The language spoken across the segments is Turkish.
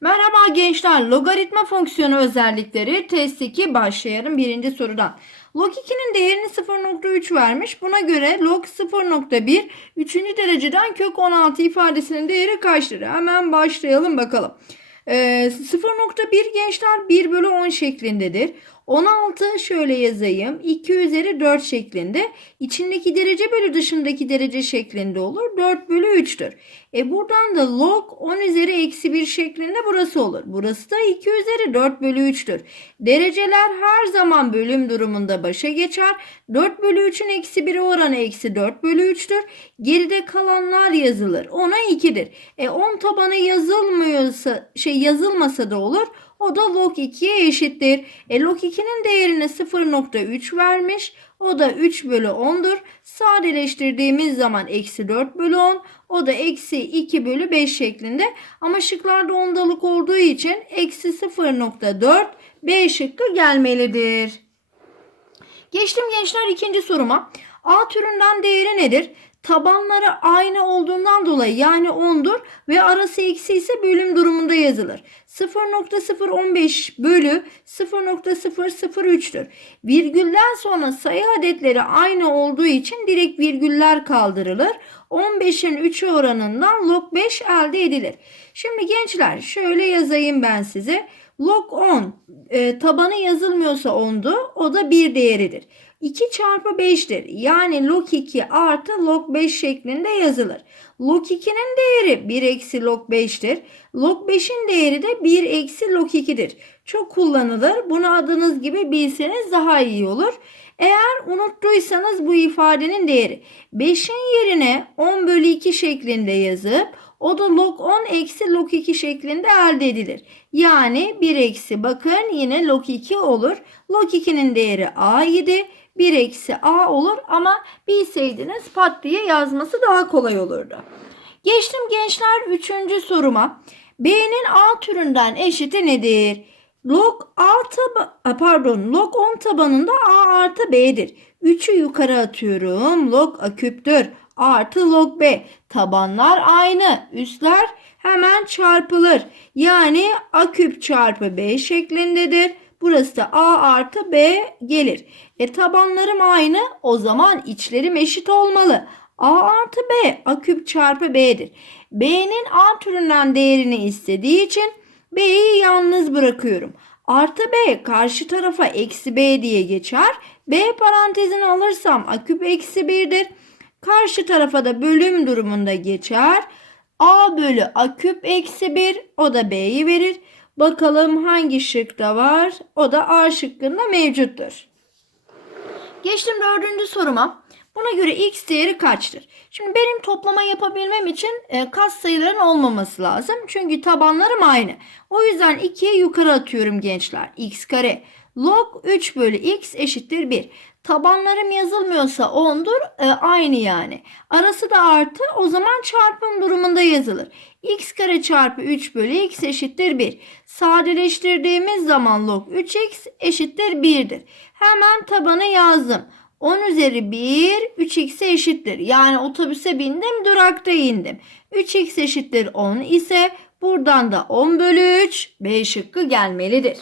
Merhaba gençler. Logaritma fonksiyonu özellikleri test 2 başlayalım birinci sorudan. Log 2'nin değerini 0.3 vermiş. Buna göre log 0.1 3. dereceden kök 16 ifadesinin değeri kaçtır? Hemen başlayalım bakalım. Ee, 0.1 gençler 1 bölü 10 şeklindedir. 16 şöyle yazayım. 2 üzeri 4 şeklinde. İçindeki derece bölü dışındaki derece şeklinde olur. 4 bölü 3'tür. E buradan da log 10 üzeri eksi 1 şeklinde burası olur. Burası da 2 üzeri 4 bölü 3'tür. Dereceler her zaman bölüm durumunda başa geçer. 4 bölü 3'ün eksi 1'e oranı eksi 4 bölü 3'tür. Geride kalanlar yazılır. 10'a 2'dir. E 10 tabanı yazılmıyorsa şey yazılmasa da olur. O da log 2'ye eşittir. E log 2'nin değerini 0.3 vermiş. O da 3 bölü 10'dur. Sadeleştirdiğimiz zaman eksi 4 bölü 10. O da eksi 2 bölü 5 şeklinde. Ama şıklarda ondalık olduğu için eksi 0.4 B şıkkı gelmelidir. Geçtim gençler ikinci soruma. A türünden değeri nedir? Tabanları aynı olduğundan dolayı yani 10'dur ve arası eksi ise bölüm durumunda yazılır. 0.015 bölü 0.003'tür. Virgülden sonra sayı adetleri aynı olduğu için direkt virgüller kaldırılır. 15'in 3'ü oranından log 5 elde edilir. Şimdi gençler şöyle yazayım ben size. Log 10 e, tabanı yazılmıyorsa 10'du. O da 1 değeridir. 2 çarpı 5'tir. Yani log 2 artı log 5 şeklinde yazılır. Log 2'nin değeri 1 eksi log 5'tir. Log 5'in değeri de 1 eksi log 2'dir. Çok kullanılır. Bunu adınız gibi bilseniz daha iyi olur. Eğer unuttuysanız bu ifadenin değeri 5'in yerine 10 bölü 2 şeklinde yazıp o da log 10 eksi log 2 şeklinde elde edilir. Yani 1 eksi bakın yine log 2 olur. Log 2'nin değeri a idi. 1 eksi a olur ama bilseydiniz pat diye yazması daha kolay olurdu. Geçtim gençler 3. soruma. B'nin a türünden eşiti nedir? Log a taba- pardon log 10 tabanında a artı b'dir. 3'ü yukarı atıyorum. Log a küptür. Artı log b. Tabanlar aynı. Üstler hemen çarpılır. Yani a küp çarpı b şeklindedir. Burası da a artı b gelir. E tabanlarım aynı. O zaman içlerim eşit olmalı. a artı b a küp çarpı b'dir. b'nin a türünden değerini istediği için b'yi yalnız bırakıyorum. Artı b karşı tarafa eksi b diye geçer. b parantezini alırsam a küp eksi 1'dir. Karşı tarafa da bölüm durumunda geçer. a bölü a küp eksi 1 o da b'yi verir. Bakalım hangi şıkta var? O da A şıkkında mevcuttur. Geçtim dördüncü soruma. Buna göre x değeri kaçtır? Şimdi benim toplama yapabilmem için e, kas sayıların olmaması lazım. Çünkü tabanlarım aynı. O yüzden 2'ye yukarı atıyorum gençler. x kare. Log 3 bölü x eşittir 1. Tabanlarım yazılmıyorsa 10'dur. E, aynı yani. Arası da artı. O zaman çarpım durumunda yazılır. x kare çarpı 3 bölü x eşittir 1. Sadeleştirdiğimiz zaman log 3x eşittir 1'dir. Hemen tabanı yazdım. 10 üzeri 1 3x'e eşittir. Yani otobüse bindim durakta indim. 3x eşittir 10 ise buradan da 10 bölü 3 B şıkkı gelmelidir.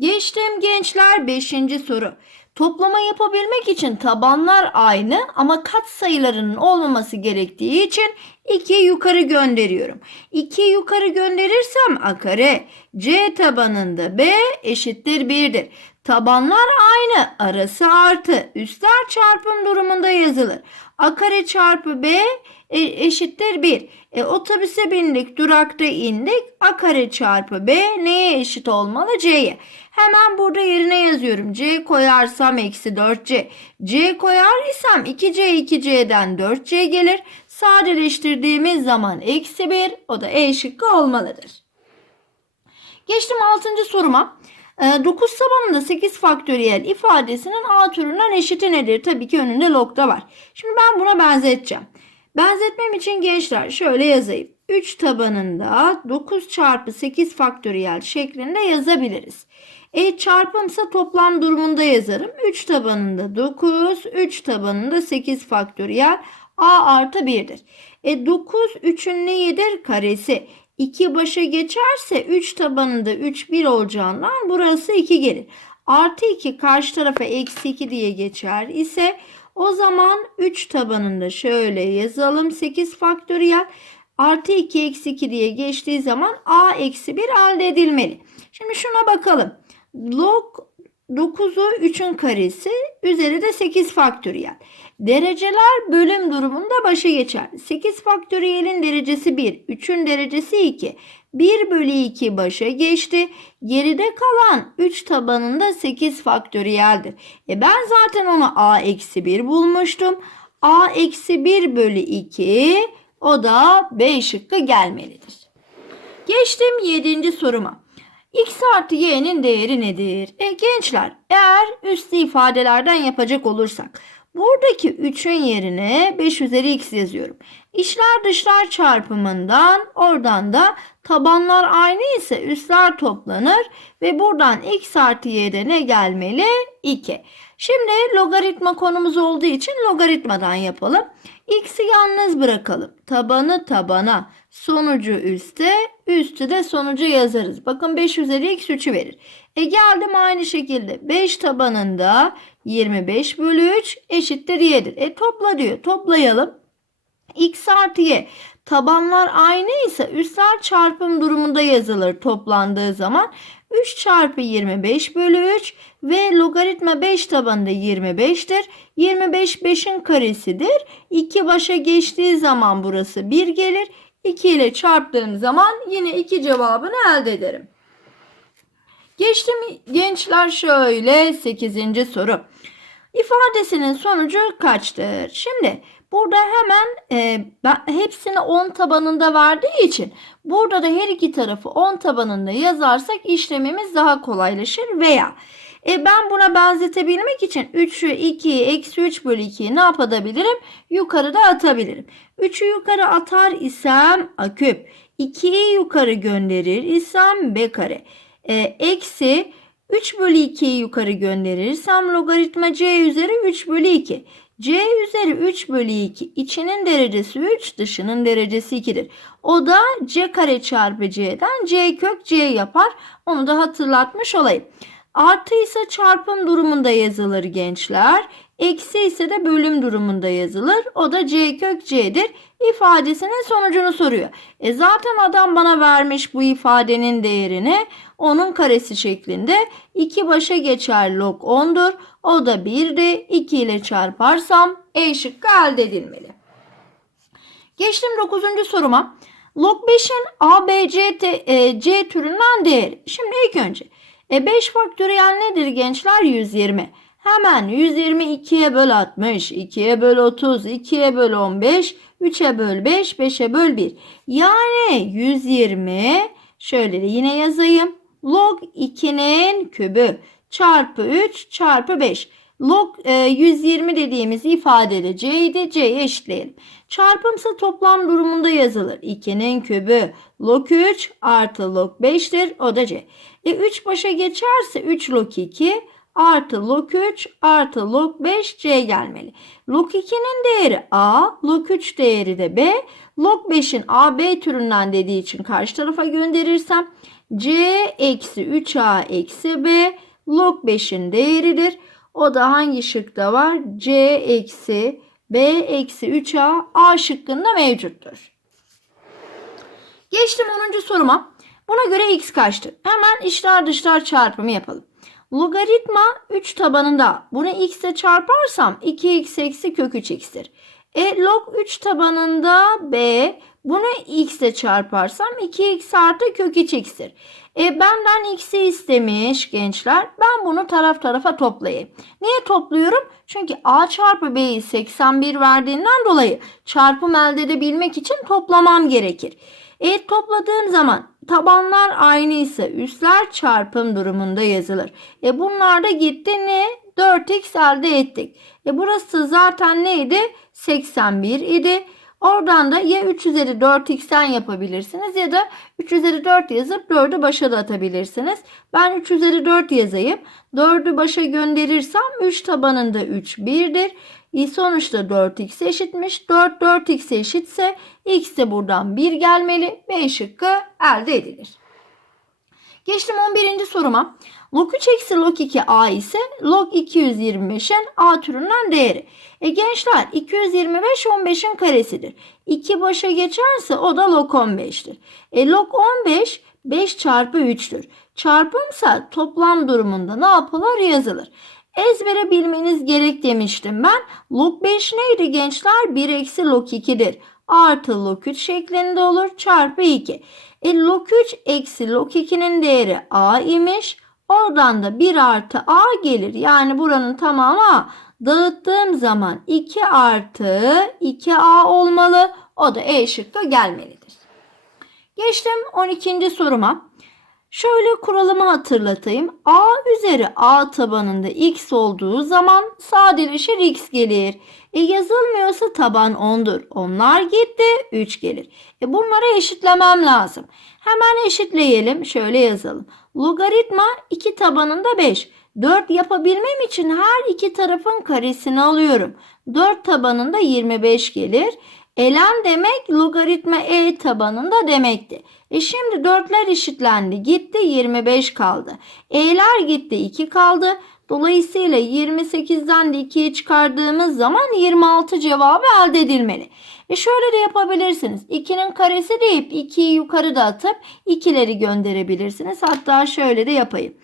Geçtim gençler 5. soru. Toplama yapabilmek için tabanlar aynı ama kat sayılarının olmaması gerektiği için 2 yukarı gönderiyorum. 2 yukarı gönderirsem a kare c tabanında b eşittir 1'dir. Tabanlar aynı arası artı üstler çarpım durumunda yazılır. a kare çarpı b e, eşittir 1. E, otobüse bindik durakta indik a kare çarpı b neye eşit olmalı c'ye. Hemen burada yerine yazıyorum. C koyarsam eksi 4C. C koyar isem 2C 2C'den 4C gelir. Sadeleştirdiğimiz zaman eksi 1 o da E şıkkı olmalıdır. Geçtim 6. soruma. 9 tabanında 8 faktöriyel ifadesinin A türünden eşiti nedir? Tabii ki önünde logda var. Şimdi ben buna benzeteceğim. Benzetmem için gençler şöyle yazayım. 3 tabanında 9 çarpı 8 faktöriyel şeklinde yazabiliriz. E çarpımsa toplam durumunda yazarım. 3 tabanında 9, 3 tabanında 8 faktöriyel a artı 1'dir. E 9 3'ün neyidir? Karesi. 2 başa geçerse 3 tabanında 3 1 olacağından burası 2 gelir. Artı 2 karşı tarafa eksi 2 diye geçer ise o zaman 3 tabanında şöyle yazalım 8 faktöriyel artı 2 eksi 2 diye geçtiği zaman a eksi 1 elde edilmeli. Şimdi şuna bakalım. Log 9'u 3'ün karesi üzeri de 8 faktöriyel. Dereceler bölüm durumunda başa geçer. 8 faktöriyelin derecesi 1, 3'ün derecesi 2. 1 bölü 2 başa geçti. Geride kalan 3 tabanında 8 faktöriyeldir. E ben zaten onu a eksi 1 bulmuştum. a eksi 1 bölü 2 o da B şıkkı gelmelidir. Geçtim 7. soruma. X artı y'nin değeri nedir? E gençler eğer üstü ifadelerden yapacak olursak buradaki 3'ün yerine 5 üzeri x yazıyorum. İşler dışlar çarpımından oradan da tabanlar aynı ise üstler toplanır ve buradan x artı y'de ne gelmeli? 2. Şimdi logaritma konumuz olduğu için logaritmadan yapalım. X'i yalnız bırakalım. Tabanı tabana, sonucu üste, üstü de sonucu yazarız. Bakın 5 üzeri x 3'ü verir. E geldim aynı şekilde 5 tabanında 25 bölü 3 eşittir y'dir. E topla diyor. Toplayalım. x artı y tabanlar aynı ise üstler çarpım durumunda yazılır toplandığı zaman. 3 çarpı 25 bölü 3 ve logaritma 5 tabanında 25'tir. 25 5'in karesidir. 2 başa geçtiği zaman burası 1 gelir. 2 ile çarptığım zaman yine 2 cevabını elde ederim. Geçtim gençler şöyle 8. soru. İfadesinin sonucu kaçtır? Şimdi burada hemen e, ben, hepsini 10 tabanında verdiği için burada da her iki tarafı 10 tabanında yazarsak işlemimiz daha kolaylaşır veya e, ben buna benzetebilmek için 3'ü 2'yi eksi 3 bölü 2'yi ne yapabilirim? Yukarıda atabilirim. 3'ü yukarı atar isem a küp. 2'yi yukarı gönderir isem b kare. E, eksi 3 bölü 2'yi yukarı gönderirsem logaritma c üzeri 3 bölü 2. c üzeri 3 bölü 2 içinin derecesi 3 dışının derecesi 2'dir. O da c kare çarpı c'den c kök c yapar. Onu da hatırlatmış olayım. Artı ise çarpım durumunda yazılır gençler. Eksi ise de bölüm durumunda yazılır. O da c kök c'dir. İfadesinin sonucunu soruyor. E zaten adam bana vermiş bu ifadenin değerini. Onun karesi şeklinde 2 başa geçer log 10'dur. O da 1'di. 2 ile çarparsam E şıkkı elde edilmeli. Geçtim 9. soruma. Log 5'in A, B, C, T, e, C türünden değeri. Şimdi ilk önce e 5 faktöriyel nedir gençler? 120. Hemen 120 2'ye böl 60, 2'ye böl 30, 2'ye böl 15, 3'e böl 5, 5'e böl 1. Yani 120 şöyle de yine yazayım. Log 2'nin kübü çarpı 3 çarpı 5. Log e, 120 dediğimiz ifadede c idi. c'ye eşitleyelim. Çarpımsa toplam durumunda yazılır. 2'nin kübü log 3 artı log 5'tir. O da c. E 3 başa geçerse 3 log 2 artı log 3 artı log 5 c gelmeli. Log 2'nin değeri a, log 3 değeri de b. Log 5'in a, b türünden dediği için karşı tarafa gönderirsem c eksi 3a eksi b log 5'in değeridir. O da hangi şıkta var? C eksi B eksi 3A A şıkkında mevcuttur. Geçtim 10. soruma. Buna göre x kaçtır? Hemen içler dışlar çarpımı yapalım. Logaritma 3 tabanında bunu x ile çarparsam 2x eksi kök 3x'tir. E log 3 tabanında b bunu x ile çarparsam 2x artı kök 3x'tir. E benden x'i istemiş gençler. Ben bunu taraf tarafa toplayayım. Niye topluyorum? Çünkü a çarpı b'yi 81 verdiğinden dolayı çarpım elde edebilmek için toplamam gerekir. E topladığım zaman tabanlar aynı ise üstler çarpım durumunda yazılır. E bunlar da gitti ne? 4x elde ettik. E burası zaten neydi? 81 idi. Oradan da ya 3 üzeri 4x'ten yapabilirsiniz ya da 3 üzeri 4 yazıp 4'ü başa da atabilirsiniz. Ben 3 üzeri 4 yazayım. 4'ü başa gönderirsem 3 tabanında 3 1'dir. E sonuçta 4x eşitmiş. 4 4x eşitse x de buradan 1 gelmeli. B şıkkı elde edilir. Geçtim 11. soruma. Log 3 eksi log 2 a ise log 225'in a türünden değeri. E gençler 225 15'in karesidir. 2 başa geçerse o da log 15'tir. E log 15 5 çarpı 3'tür. Çarpımsa toplam durumunda ne yapılır yazılır. Ezbere bilmeniz gerek demiştim ben. Log 5 neydi gençler? 1 eksi log 2'dir. Artı log 3 şeklinde olur çarpı 2. E log 3 eksi log 2'nin değeri a imiş. Oradan da 1 artı a gelir. Yani buranın tamamı a. Dağıttığım zaman 2 artı 2a olmalı. O da E şıkkı gelmelidir. Geçtim 12. soruma. Şöyle kuralımı hatırlatayım. A üzeri A tabanında x olduğu zaman sadeleşir x gelir. E yazılmıyorsa taban 10'dur. Onlar gitti 3 gelir. E bunları eşitlemem lazım. Hemen eşitleyelim. Şöyle yazalım. Logaritma 2 tabanında 5. 4 yapabilmem için her iki tarafın karesini alıyorum. 4 tabanında 25 gelir. Elen demek logaritma e tabanında demekti. E şimdi 4'ler eşitlendi. Gitti 25 kaldı. E'ler gitti 2 kaldı. Dolayısıyla 28'den de 2'yi çıkardığımız zaman 26 cevabı elde edilmeli. E şöyle de yapabilirsiniz. 2'nin karesi deyip 2'yi yukarıda atıp 2'leri gönderebilirsiniz. Hatta şöyle de yapayım.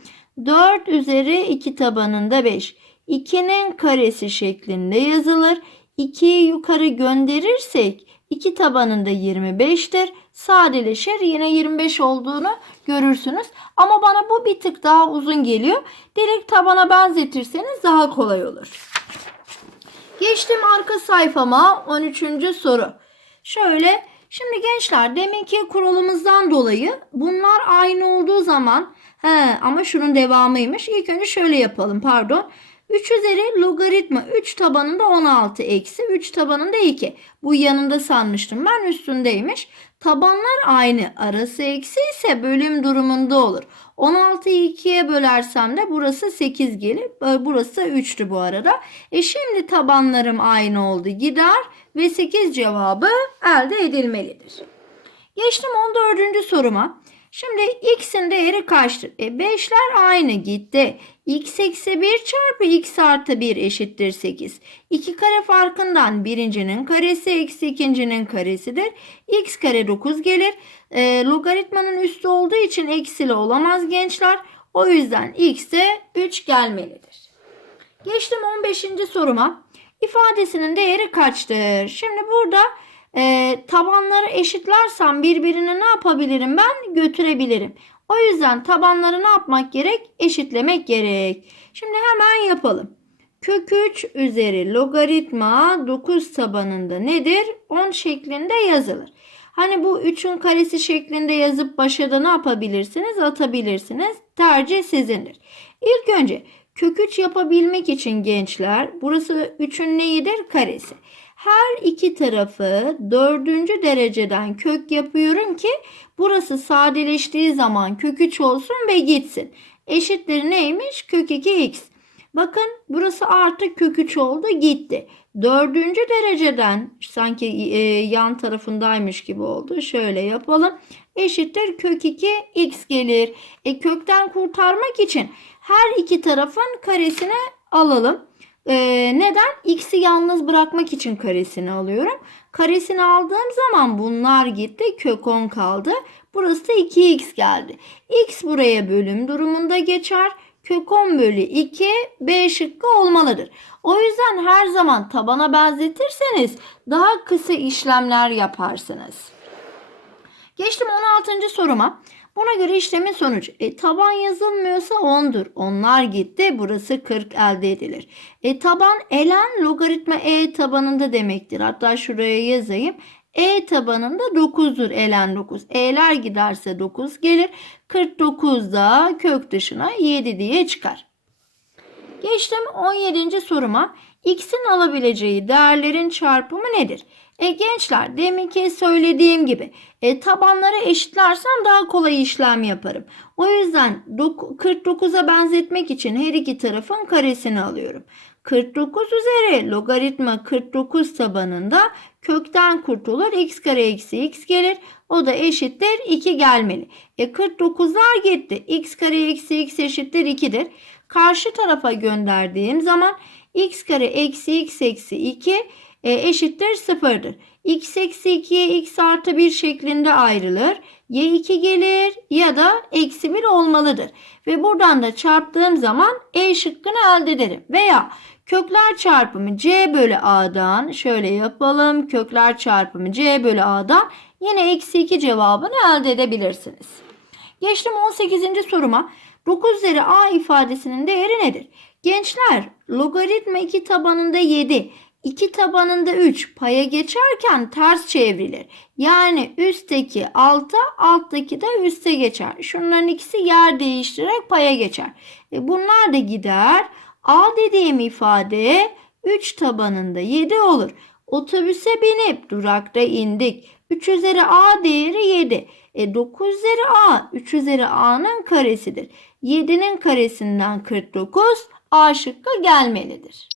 4 üzeri 2 tabanında 5. 2'nin karesi şeklinde yazılır. 2'yi yukarı gönderirsek 2 tabanında 25'tir. Sadeleşir yine 25 olduğunu görürsünüz. Ama bana bu bir tık daha uzun geliyor. Direkt tabana benzetirseniz daha kolay olur. Geçtim arka sayfama 13. soru. Şöyle şimdi gençler deminki kuralımızdan dolayı bunlar aynı olduğu zaman he, ama şunun devamıymış. İlk önce şöyle yapalım pardon. 3 üzeri logaritma 3 tabanında 16 eksi 3 tabanında 2. Bu yanında sanmıştım ben üstündeymiş. Tabanlar aynı arası eksi ise bölüm durumunda olur. 16'yı 2'ye bölersem de burası 8 gelir. Burası 3'tü bu arada. E şimdi tabanlarım aynı oldu gider ve 8 cevabı elde edilmelidir. Geçtim 14. soruma. Şimdi x'in değeri kaçtır? E 5'ler aynı gitti. x eksi 1 çarpı x artı 1 eşittir 8. 2 kare farkından birincinin karesi eksi ikincinin karesidir. x kare 9 gelir. E, logaritmanın üstü olduğu için eksili olamaz gençler. O yüzden x de 3 gelmelidir. Geçtim 15. soruma. İfadesinin değeri kaçtır? Şimdi burada e, tabanları eşitlersem birbirine ne yapabilirim ben? Götürebilirim. O yüzden tabanları ne yapmak gerek? Eşitlemek gerek. Şimdi hemen yapalım. Kök 3 üzeri logaritma 9 tabanında nedir? 10 şeklinde yazılır. Hani bu 3'ün karesi şeklinde yazıp başa da ne yapabilirsiniz? Atabilirsiniz. Tercih sizindir. İlk önce kök 3 yapabilmek için gençler burası 3'ün neyidir? Karesi. Her iki tarafı dördüncü dereceden kök yapıyorum ki burası sadeleştiği zaman kök 3 olsun ve gitsin. Eşittir neymiş? Kök 2x. Bakın burası artık kök 3 oldu gitti. Dördüncü dereceden sanki e, yan tarafındaymış gibi oldu. Şöyle yapalım. Eşittir kök 2 x gelir. E, kökten kurtarmak için her iki tarafın karesini alalım. Ee, neden? X'i yalnız bırakmak için karesini alıyorum. Karesini aldığım zaman bunlar gitti. Kök 10 kaldı. Burası da 2x geldi. X buraya bölüm durumunda geçer. Kök 10 bölü 2 B şıkkı olmalıdır. O yüzden her zaman tabana benzetirseniz daha kısa işlemler yaparsınız. Geçtim 16. soruma. Buna göre işlemin sonucu. E, taban yazılmıyorsa 10'dur. Onlar gitti. Burası 40 elde edilir. E, taban elen logaritma e tabanında demektir. Hatta şuraya yazayım. E tabanında 9'dur elen 9. E'ler giderse 9 gelir. 49 da kök dışına 7 diye çıkar. Geçtim 17. soruma. x'in alabileceği değerlerin çarpımı nedir? E gençler deminki söylediğim gibi e, tabanları eşitlersem daha kolay işlem yaparım. O yüzden dok- 49'a benzetmek için her iki tarafın karesini alıyorum. 49 üzeri logaritma 49 tabanında kökten kurtulur. x kare eksi x gelir. O da eşittir 2 gelmeli. E 49'lar gitti. x kare eksi x eşittir 2'dir. Karşı tarafa gönderdiğim zaman x kare eksi x eksi 2 e, eşittir 0'dır. x eksi 2'ye x artı 1 şeklinde ayrılır. Ya 2 gelir ya da eksi 1 olmalıdır. Ve buradan da çarptığım zaman E şıkkını elde ederim. Veya kökler çarpımı c bölü a'dan şöyle yapalım. Kökler çarpımı c bölü a'dan yine eksi 2 cevabını elde edebilirsiniz. Geçtim 18. soruma. 9 üzeri a ifadesinin değeri nedir? Gençler logaritma 2 tabanında 7, 2 tabanında 3 paya geçerken ters çevrilir. Yani üstteki alta, alttaki de üste geçer. Şunların ikisi yer değiştirerek paya geçer. E bunlar da gider. A dediğim ifade 3 tabanında 7 olur. Otobüse binip durakta indik. 3 üzeri A değeri 7. E 9 üzeri A 3 üzeri A'nın karesidir. 7'nin karesinden 49 A şıkkı gelmelidir.